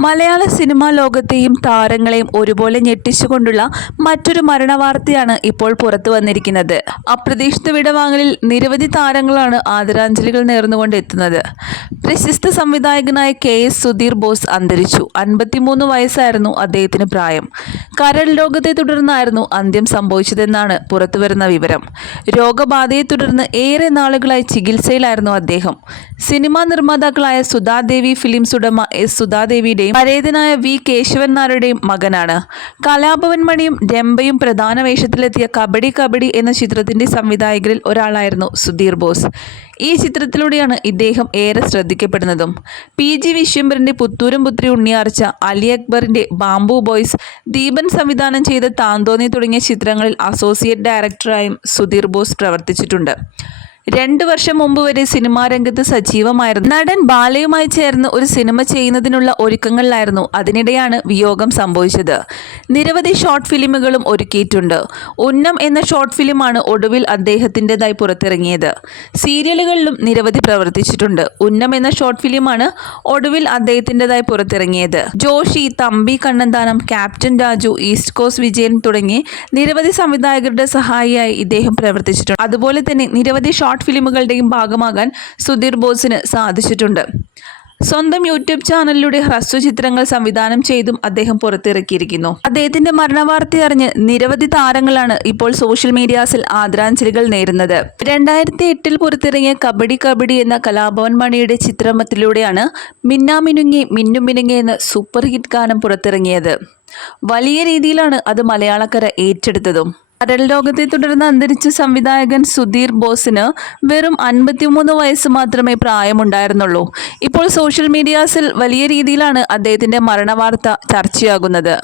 മലയാള cinema ലോകത്തെയും താരങ്ങളെയും ഒരുപോലെ ഞെട്ടിച്ചുകൊണ്ടുള്ള മറ്റൊരു മരണവാർത്തയാണ് ഇപ്പോൾ പുറത്തു വന്നിരിക്കുന്നത്. അപ്രതീക്ഷിത വിടവാങ്ങലിൽ നിരവധി താരങ്ങളാണ് ആദരാഞ്ജലികൾ നേർന്നുകൊണ്ട് എത്തുന്നത്. പ്രശസ്ത സംവിധായകനായ കെ എസ് സുധീർ ബോസ് അന്തരിച്ചു. അൻപത്തിമൂന്ന് വയസ്സായിരുന്നു അദ്ദേഹത്തിന് പ്രായം. കരൾ രോഗത്തെ തുടർന്നായിരുന്നു അന്ത്യം സംഭവിച്ചതെന്നാണ് പുറത്തുവരുന്ന വിവരം. രോഗബാധയെ തുടർന്ന് ഏറെ നാളുകളായി ചികിത്സയിലായിരുന്നു അദ്ദേഹം. സിനിമാ നിർമ്മാതാക്കളായ സുധാദേവി ഫിലിംസ് ഉടമ എസ് സുധാദേവിയുടെയും പരേതനായ വി കേശവൻ നായരുടെയും മകനാണ്. കലാഭവൻ മണിയും രംഭയും പ്രധാന വേഷത്തിലെത്തിയ കബഡി കബഡി എന്ന ചിത്രത്തിന്റെ സംവിധായകരിൽ ഒരാളായിരുന്നു സുധീർ ബോസ്. ഈ ചിത്രത്തിലൂടെയാണ് ഇദ്ദേഹം ഏറെ ശ്രദ്ധിക്കപ്പെടുന്നതും. പി ജി വിശ്വംഭരന്റെ പുത്തൂരും പുത്രി ഉണ്ണിയാർച്ച അലി അക്ബറിന്റെ ബാംബു ബോയ്സ് ദീപൻ സംവിധാനം ചെയ്ത താന്തോന്നി തുടങ്ങിയ ചിത്രങ്ങളിൽ അസോസിയേറ്റ് ഡയറക്ടറായും സുധീർ ബോസ് പ്രവർത്തിച്ചിട്ടുണ്ട്. രണ്ടു വർഷം മുമ്പ് വരെ സിനിമാ രംഗത്ത് സജീവമായിരുന്നു. നടൻ ബാലയുമായി ചേർന്ന് ഒരു സിനിമ ചെയ്യുന്നതിനുള്ള ഒരുക്കങ്ങളിലായിരുന്നു അതിനിടെയാണ് വിയോഗം സംഭവിച്ചത്. നിരവധി ഷോർട്ട് ഫിലിമുകളും ഒരുക്കിയിട്ടുണ്ട്. ഉന്നം എന്ന ഷോർട്ട് ഫിലിമാണ് ഒടുവിൽ അദ്ദേഹത്തിന്റെതായി പുറത്തിറങ്ങിയത്. സീരിയലുകളിലും നിരവധി പ്രവർത്തിച്ചിട്ടുണ്ട്. ഉന്നം എന്ന ഷോർട്ട് ഫിലിമാണ് ഒടുവിൽ അദ്ദേഹത്തിന്റെതായി പുറത്തിറങ്ങിയത്. Joshiy Thampi Kannanthanam captain Raju east coast Vijayan തുടങ്ങി നിരവധി സംവിധായകരുടെ സഹായിയായി ഇദ്ദേഹം പ്രവർത്തിച്ചിട്ടുണ്ട്. അതുപോലെ തന്നെ നിരവധി ഷോർട്ട് ഫിലിമുകളുടെയും ഭാഗമാകാൻ സുധീർ ബോസിന് സാധിച്ചിട്ടുണ്ട്. സ്വന്തം യൂട്യൂബ് ചാനലിലൂടെ ഹ്രസ്വ ചിത്രങ്ങൾ സംവിധാനം ചെയ്തും അദ്ദേഹം പുറത്തിറക്കിയിരിക്കുന്നു. അദ്ദേഹത്തിന്റെ മരണവാർത്ത അറിഞ്ഞ് നിരവധി താരങ്ങളാണ് ഇപ്പോൾ സോഷ്യൽ മീഡിയാസിൽ ആദരാഞ്ജലികൾ നേരുന്നത്. രണ്ടായിരത്തി എട്ടിൽ പുറത്തിറങ്ങിയ കബഡി കബഡി എന്ന കലാഭവൻ മണിയുടെ ചിത്രത്തിലൂടെയാണ് മിന്നാമിനുങ്ങി മിന്നും മിനുങ്ങി എന്ന സൂപ്പർ ഹിറ്റ് ഗാനം പുറത്തിറങ്ങിയത്. വലിയ രീതിയിലാണ് അത് മലയാളക്കര ഏറ്റെടുത്തതും. കരൾ രോഗത്തെ തുടർന്ന് അന്തരിച്ച സംവിധായകൻ സുധീർ ബോസിന് വെറും അൻപത്തിമൂന്ന് വയസ്സ് മാത്രമേ പ്രായമുണ്ടായിരുന്നുള്ളൂ. ഇപ്പോൾ സോഷ്യൽ മീഡിയാസിൽ വലിയ രീതിയിലാണ് അദ്ദേഹത്തിന്റെ മരണവാർത്ത ചർച്ചയാകുന്നത്.